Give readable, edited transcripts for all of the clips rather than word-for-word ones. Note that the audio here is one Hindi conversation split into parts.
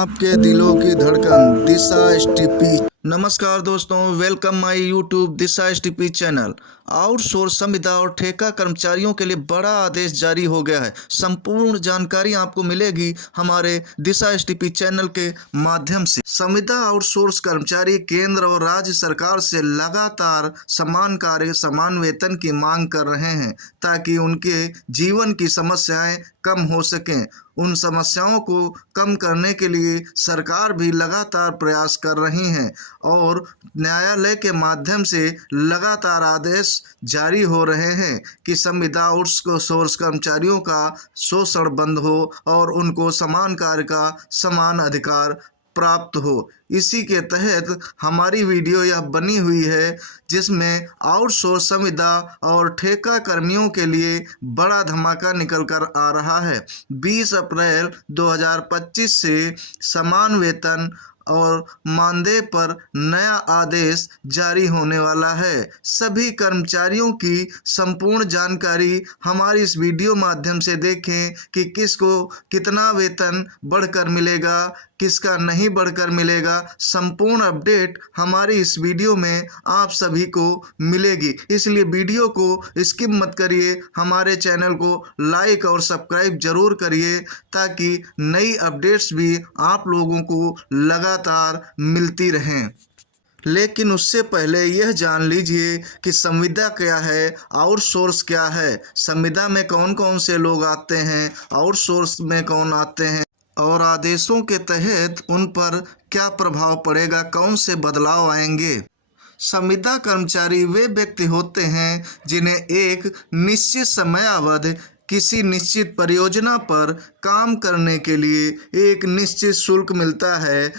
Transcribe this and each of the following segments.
आपके दिलों की धड़कन दिशा एसटीपी। नमस्कार दोस्तों, welcome my YouTube Disha STP channel. Outsource संविदा और ठेका कर्मचारियों के लिए बड़ा आदेश जारी हो गया है। संपूर्ण जानकारी आपको मिलेगी हमारे दिशा एसटीपी चैनल के माध्यम से। संविदा आउटसोर्स कर्मचारी केंद्र और राज्य सरकार से लगातार समान कार्य समान वेतन की मांग कर रहे हैं ताकि उनके जीवन की समस्याएं कम हो सकें। उन समस्याओं को कम करने के लिए सरकार भी लगातार प्रयास कर रही है और न्यायालय के माध्यम से लगातार आदेश जारी हो रहे हैं कि संविदा आउटसोर्स कर्मचारियों का शोषण बंद हो और उनको समान कार्य का समान अधिकार प्राप्त हो। इसी के तहत हमारी वीडियो यह बनी हुई है जिसमें आउटसोर्स संविदा और ठेका कर्मियों के लिए बड़ा धमाका निकल कर आ रहा है। 20 अप्रैल 2025 से समान वेतन और मानदेय पर नया आदेश जारी होने वाला है। सभी कर्मचारियों की संपूर्ण जानकारी हमारी इस वीडियो माध्यम से देखें कि किसको कितना वेतन बढ़कर मिलेगा, किसका नहीं बढ़कर मिलेगा। संपूर्ण अपडेट हमारी इस वीडियो में आप सभी को मिलेगी, इसलिए वीडियो को स्किप मत करिए। हमारे चैनल को लाइक और सब्सक्राइब जरूर करिए ताकि नई अपडेट्स भी आप लोगों को लगातार मिलती रहें। लेकिन उससे पहले यह जान लीजिए कि संविदा क्या है, आउटसोर्स क्या है, संविदा में कौन कौन से लोग आते हैं, आउटसोर्स में कौन आते हैं और आदेशों के तहत उन पर क्या प्रभाव पड़ेगा, कौन से बदलाव आएंगे। संविदा कर्मचारी वे व्यक्ति होते हैं जिन्हें एक निश्चित समयावधि किसी निश्चित परियोजना पर काम करने के लिए एक निश्चित शुल्क मिलता है,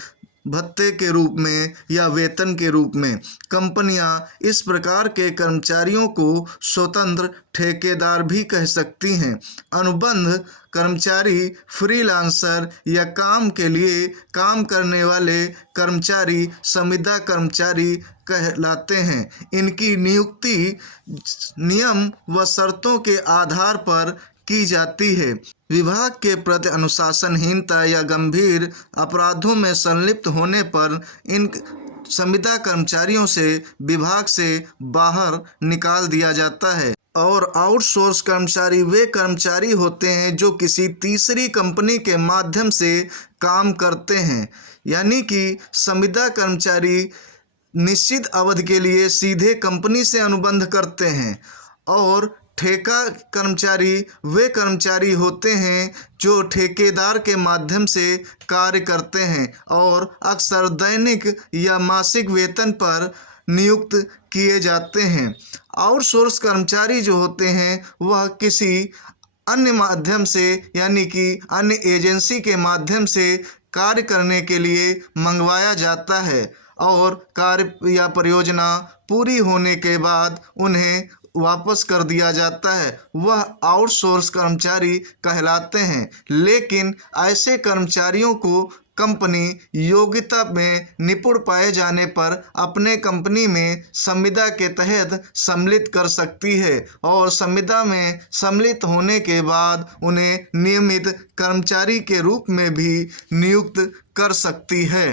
भत्ते के रूप में या वेतन के रूप में। कंपनियां इस प्रकार के कर्मचारियों को स्वतंत्र ठेकेदार भी कह सकती हैं। अनुबंध कर्मचारी, फ्रीलांसर या काम के लिए काम करने वाले कर्मचारी संविदा कर्मचारी कहलाते हैं। इनकी नियुक्ति नियम व शर्तों के आधार पर की जाती है। विभाग के प्रति अनुशासनहीनता या गंभीर अपराधों में संलिप्त होने पर इन संविदा कर्मचारियों से विभाग से बाहर निकाल दिया जाता है। और आउटसोर्स कर्मचारी वे कर्मचारी होते हैं जो किसी तीसरी कंपनी के माध्यम से काम करते हैं, यानी कि संविदा कर्मचारी निश्चित अवधि के लिए सीधे कंपनी से अनुबंध करते हैं और ठेका कर्मचारी वे कर्मचारी होते हैं जो ठेकेदार के माध्यम से कार्य करते हैं और अक्सर दैनिक या मासिक वेतन पर नियुक्त किए जाते हैं। आउटसोर्स कर्मचारी जो होते हैं वह किसी अन्य माध्यम से यानी कि अन्य एजेंसी के माध्यम से कार्य करने के लिए मंगवाया जाता है और कार्य या परियोजना पूरी होने के बाद उन्हें वापस कर दिया जाता है। वह आउटसोर्स कर्मचारी कहलाते हैं। लेकिन ऐसे कर्मचारियों को कंपनी योग्यता में निपुण पाए जाने पर अपने कंपनी में संविदा के तहत सम्मिलित कर सकती है और संविदा में सम्मिलित होने के बाद उन्हें नियमित कर्मचारी के रूप में भी नियुक्त कर सकती है।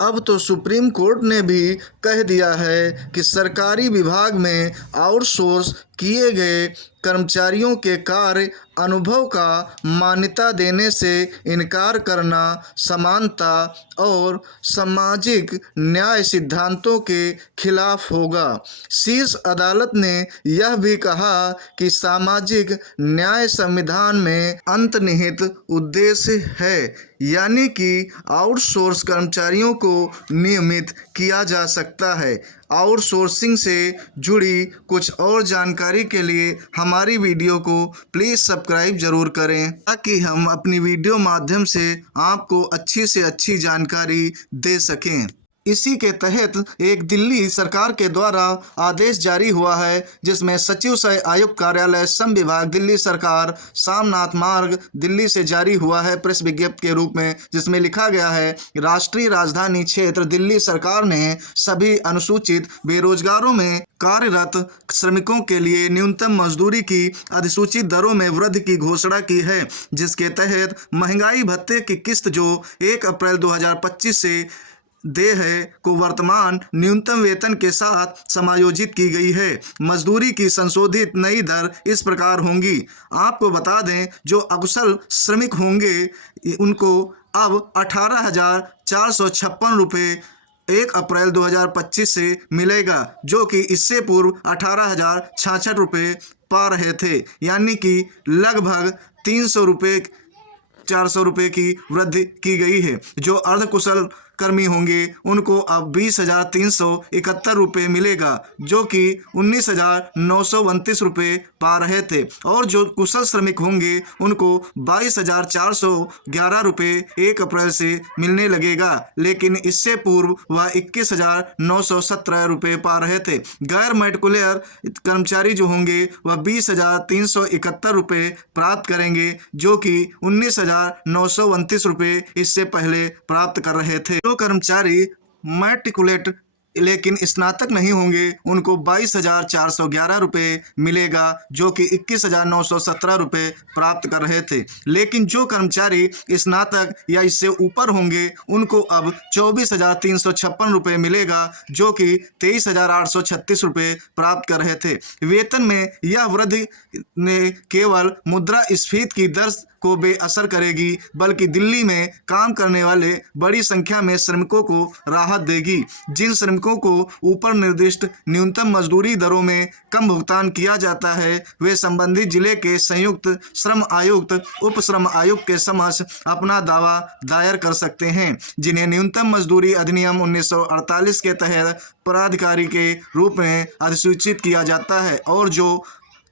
अब तो सुप्रीम कोर्ट ने भी कह दिया है कि सरकारी विभाग में आउटसोर्स किए गए कर्मचारियों के कार्य अनुभव का मान्यता देने से इनकार करना समानता और सामाजिक न्याय सिद्धांतों के खिलाफ होगा। शीर्ष अदालत ने यह भी कहा कि सामाजिक न्याय संविधान में अंतर्निहित उद्देश्य है, यानी कि आउटसोर्स कर्मचारियों को नियमित किया जा सकता है। आउटसोर्सिंग से जुड़ी कुछ और जानकारी के लिए हमारी वीडियो को प्लीज़ सब्सक्राइब ज़रूर करें ताकि हम अपनी वीडियो माध्यम से आपको अच्छी से अच्छी जानकारी दे सकें। इसी के तहत एक दिल्ली सरकार के द्वारा आदेश जारी हुआ है, जिसमें सचिव सह आयुक्त कार्यालय श्रम विभाग दिल्ली सरकार सामनाथ मार्ग दिल्ली से जारी हुआ है प्रेस विज्ञप्ति के रूप में, जिसमें लिखा गया है राष्ट्रीय राजधानी क्षेत्र दिल्ली सरकार ने सभी अनुसूचित बेरोजगारों में कार्यरत श्रमिकों के लिए न्यूनतम मजदूरी की अधिसूचित दरों में वृद्धि की घोषणा की है, जिसके तहत महंगाई भत्ते की किस्त जो 1 अप्रैल 2025 से देय है को वर्तमान न्यूनतम वेतन के साथ समायोजित की गई है। मजदूरी की संशोधित नई दर इस प्रकार होंगी। आपको बता दें, जो अकुशल श्रमिक होंगे उनको अब 18,456 रुपये 1 अप्रैल 2025 से मिलेगा, जो कि इससे पूर्व 18,066 रुपये पा रहे थे, यानी कि लगभग 300 रुपये 400 रुपये की वृद्धि की गई है। जो अर्धकुशल कर्मी होंगे उनको अब 20,371 रुपये मिलेगा, जो कि 19,929 रुपये पा रहे थे, और जो कुशल श्रमिक होंगे उनको 22,411 रुपये 1 अप्रैल से मिलने लगेगा, लेकिन इससे पूर्व वह 21,917 रुपये पा रहे थे। गैर मेडिकुलर कर्मचारी जो होंगे वह 20,371 रुपये प्राप्त करेंगे, जो कि 19,929 रुपये इससे पहले प्राप्त कर रहे थे। जो कर्मचारी मैट्रिकुलेट लेकिन स्नातक नहीं होंगे उनको 22,411 रुपये मिलेगा, जो कि 21,917 रुपये प्राप्त कर रहे थे। लेकिन जो कर्मचारी स्नातक या इससे ऊपर होंगे उनको अब 24,356 रुपये मिलेगा, जो कि 23,836 रुपये प्राप्त कर रहे थे। वेतन में यह वृद्धि ने केवल मुद्रास्फीति की दर को बेअसर करेगी, बल्कि दिल्ली में काम करने वाले बड़ी संख्या में श्रमिकों को राहत देगी। जिन श्रमिकों को ऊपर निर्दिष्ट न्यूनतम मजदूरी दरों में कम भुगतान किया जाता है, वे संबंधित जिले के संयुक्त श्रम आयुक्त, उप श्रम आयुक्त के समक्ष अपना दावा दायर कर सकते हैं, जिन्हें न्यूनतम मजदूरी अधिनियम 1948 के तहत पदाधिकारी के रूप में अधिसूचित किया जाता है, और जो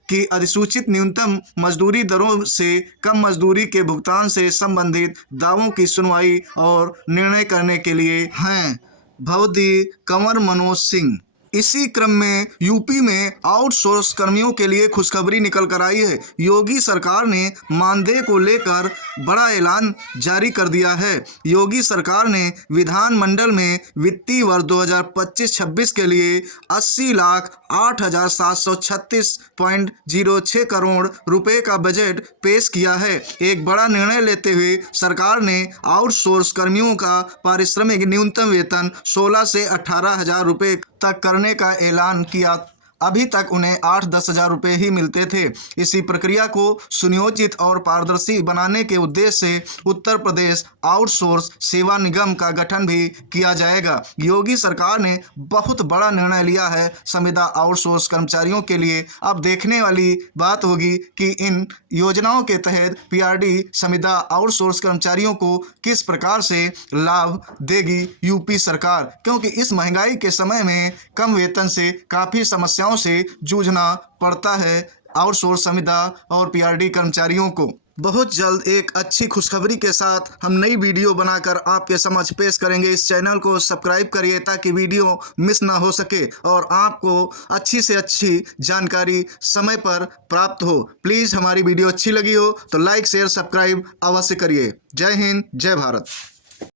कि अधिसूचित न्यूनतम मजदूरी दरों से कम मजदूरी के भुगतान से संबंधित दावों की सुनवाई और निर्णय करने के लिए हैं। भवदी कंवर मनोज सिंह। इसी क्रम में यूपी में आउटसोर्स कर्मियों के लिए खुशखबरी निकल कर आई है। योगी सरकार ने मानदेय को लेकर बड़ा ऐलान जारी कर दिया है। योगी सरकार ने विधानमंडल में वित्तीय वर्ष 2025-26 के लिए 80,08,736.06 करोड़ रुपए का बजट पेश किया है। एक बड़ा निर्णय लेते हुए सरकार ने आउटसोर्स कर्मियों का पारिश्रमिक न्यूनतम वेतन 16 से 18,000 रुपये तक करने का ऐलान किया। अभी तक उन्हें 8-10 हज़ार रुपये ही मिलते थे। इसी प्रक्रिया को सुनियोजित और पारदर्शी बनाने के उद्देश्य से उत्तर प्रदेश आउटसोर्स सेवा निगम का गठन भी किया जाएगा। योगी सरकार ने बहुत बड़ा निर्णय लिया है संविदा आउटसोर्स कर्मचारियों के लिए। अब देखने वाली बात होगी कि इन योजनाओं के तहत पीआरडी संविदा आउटसोर्स कर्मचारियों को किस प्रकार से लाभ देगी यूपी सरकार, क्योंकि इस महंगाई के समय में कम वेतन से काफ़ी समस्याओं से जूझना पड़ता है आउटसोर्स संविदा और पीआरडी कर्मचारियों को। बहुत जल्द एक अच्छी खुशखबरी के साथ हम नई वीडियो बनाकर आपके समक्ष पेश करेंगे। इस चैनल को सब्सक्राइब करिए ताकि वीडियो मिस ना हो सके और आपको अच्छी से अच्छी जानकारी समय पर प्राप्त हो। प्लीज़ हमारी वीडियो अच्छी लगी हो तो लाइक शेयर सब्सक्राइब अवश्य करिए। जय हिंद, जय भारत।